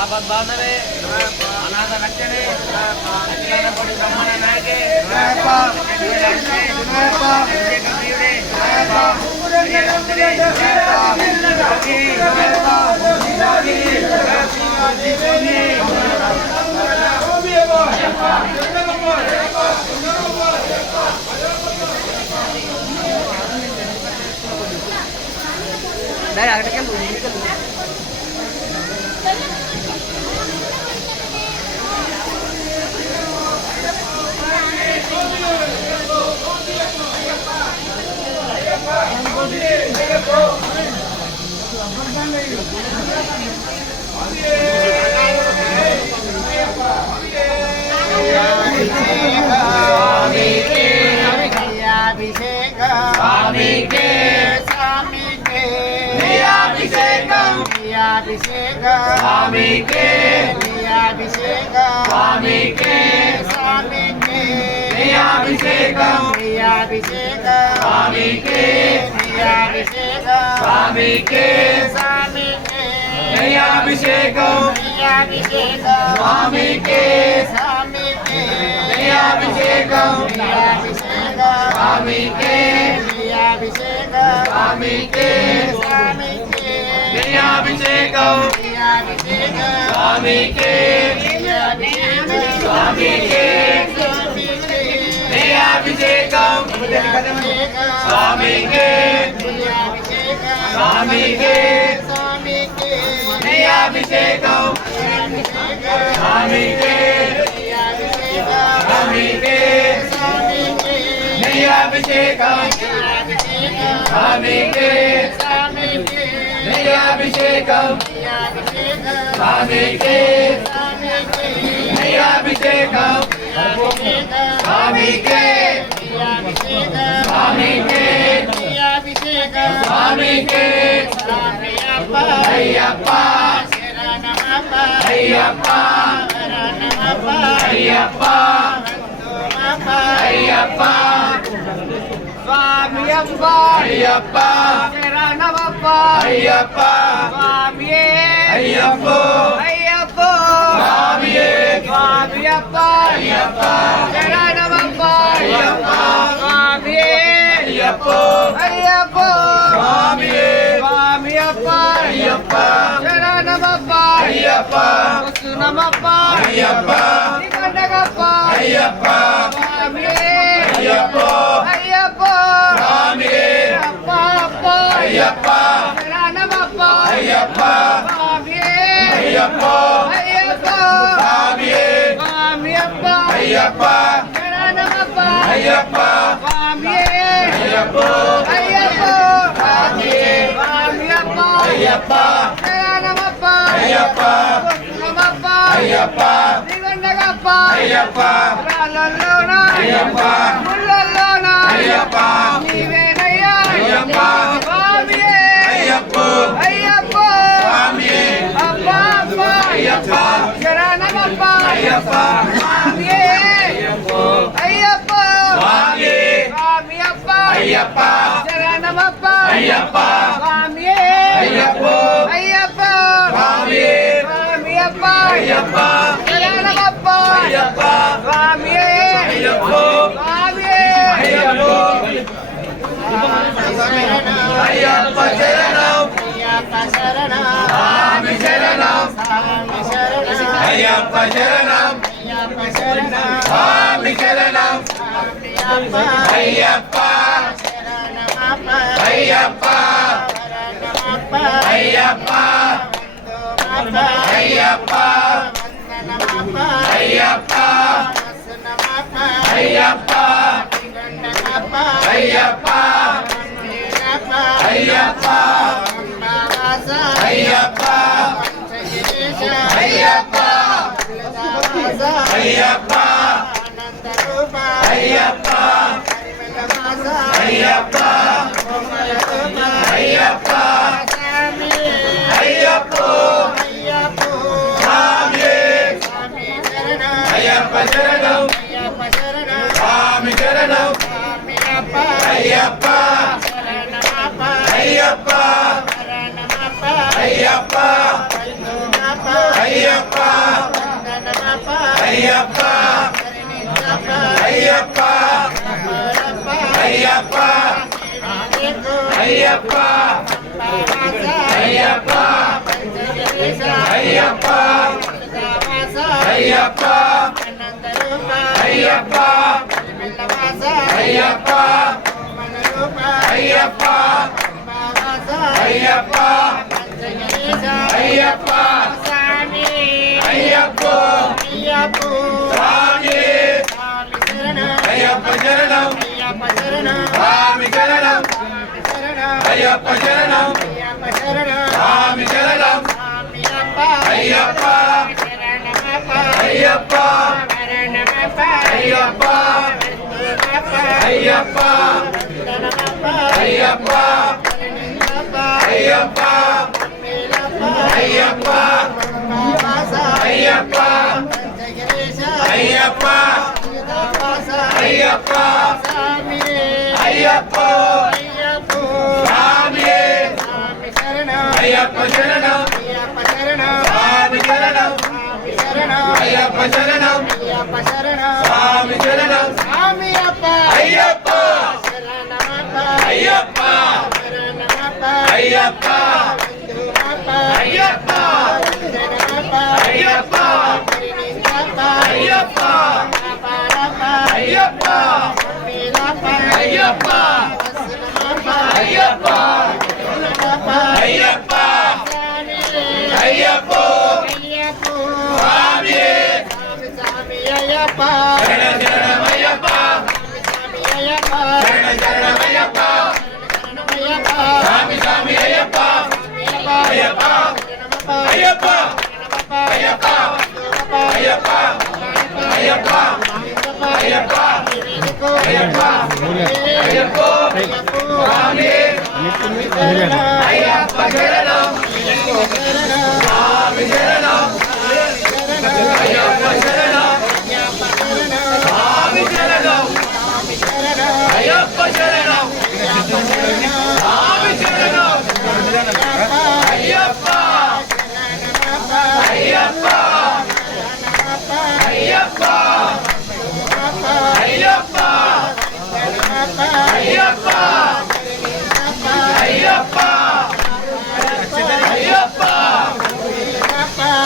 ఆపద్ బాంధవే అనాథ రక్షణే అఖిలాండకోటి బ్రహ్మాండ నాయకే Ayyappa అయ్యప్ప అయ్యప్ప అయ్యప్ప అయ్యప్ప అయ్యప్ప అయ్యప్ప అయ్యప్ప అయ్యప్ప అయ్యప్ప అయ్యప్ప అయ్యప్ప అయ్యప్ప అయ్యప్ప అయ్యప్ప అయ్యప్ప అయ్యప్ప స్వామి అయ్యప్ప స్వామి అయ్యప్ప శరణం స్వామి శరణం అయ్యప్ప శరణం స్వామి శరణం అయ్యప్ప అయ్యప్ప అయ్యప్ప అయ్యప్ప అయ్యప్ప అయ్యప్ప అయ్యప్ప అయ్యప్ప అయ్యప్ప అయ్యప్ప అయ్యప్ప స్వామి అయ్యప్ప శరణం స్వామి శరణం అయ్యప్ప శరణం స్వామి శరణం అయ్యప్ప అయ్యప్ప అయ్యప్ప అయ్యప్ప అయ్యప్ప అయ్యప్ప అయ్యప్ప అయ్యప్ప అయ్యప్ప అయ్యప్ప అయ్యప్ప స్వామి శరణ శరణమయ్యప్ప శరణ శరణమయ్యప్ప స్వామి స్వామి అయ్యప్ప అయ్యప్ప అయ్యప్ప అయ్యప్ప అయ్యప్ప అయ్యప్ప అయ్యప్ప అయ్యప్ప అయ్యప్ప స్వామి అయ్యప్ప శరణం స్వామి శరణం అయ్యప్ప శరణం స్వామి శరణం అయ్యప్ప శరణం స్వామి శరణం అయ్యప్ప అయ్యప్ప అయ్యప్ప అయ్యప్ప అయ్యప్ప అయ్యప్ప అయ్యప్ప అయ్యప్ప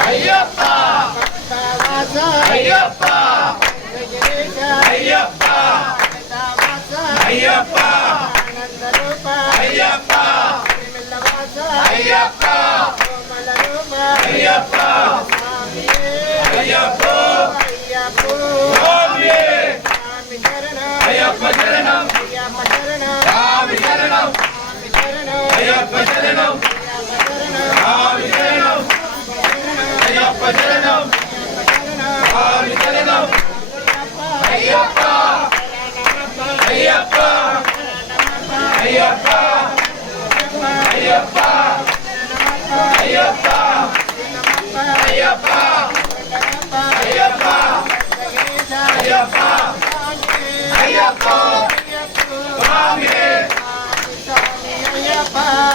అయ్యప్ప అయ్యప్ప అయ్యప్ప అయ్యప్ప అయ్యప్ప అయ్యప్ప అయ్యప్ప స్వామి అయ్యప్ప శరణం స్వామి శరణం అయ్యప్ప శరణం స్వామి శరణం అయ్యప్ప శరణం స్వామి శరణం అయ్యప్ప అయ్యప్ప అయ్యప్ప అయ్యప్ప అయ్యప్ప అయ్యప్ప అయ్యప్ప అయ్యప్ప అయ్యప్ప స్వామి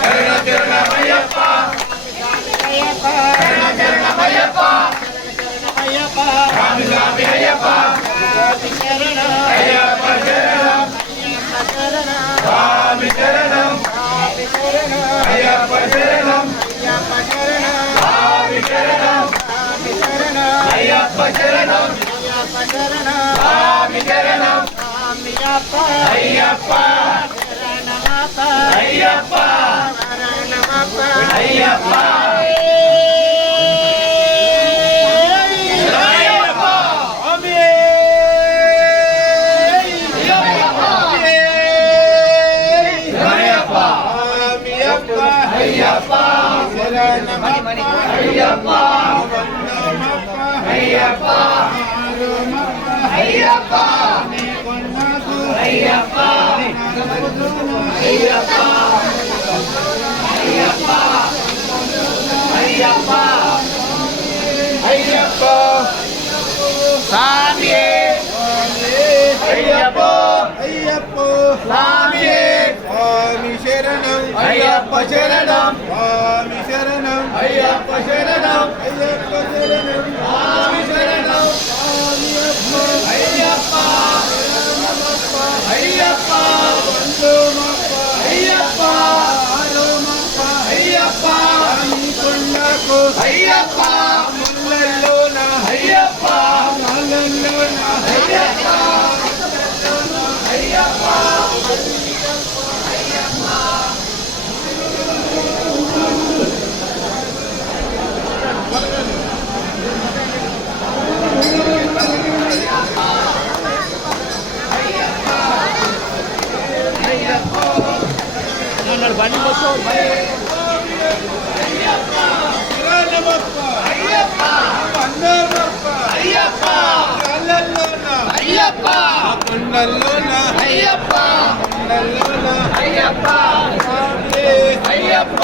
శరణ శరణమయ్యప్ప శరణ శరణమయ్యప్ప స్వామి స్వామి అయ్యప్ప అయ్యప్ప శరణం స్వామి శరణం అయ్యప్ప శరణం స్వామి శరణం అయ్యప్ప శరణం స్వామి శరణం అయ్యప్ప అయ్యప్ప అయ్యప్ప అయ్యప్ప అయ్యప్ప అయ్యప్ప అయ్యప్ప అయ్యప్ప అయ్యప్ప అయ్యప్ప అయ్యప్ప అయ్యప్ప స్వామి అయ్యప్ప అయ్యప్ప స్వామి అయ్యప్ప శరణం స్వామి శరణం అయ్యప్ప శరణం అయ్యప్ప శరణం స్వామి శరణం అయ్యప్ప అయ్యప్ప వందోమప్ప అయ్యప్ప ఆరోమప్ప అయ్యప్ప స్వామి కొండకు అయ్యప్ప ముళ్ళల్లోన అయ్యప్ప రాళ్ళల్లోన అయ్యప్ప అయ్యప్ప శరణమప్ప అయ్యప్ప వందోమప్ప అయ్యప్ప రాళ్ళల్లోన అయ్యప్ప కొండల్లోన అయ్యప్ప కొండల్లోన అయ్యప్ప స్వామి అయ్యప్ప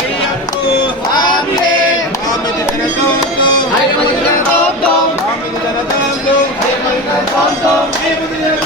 అయ్యప్ప స్వామి స్వామి జనతోతో అయ్యప్ప స్వామి జనతోతో అయ్యప్ప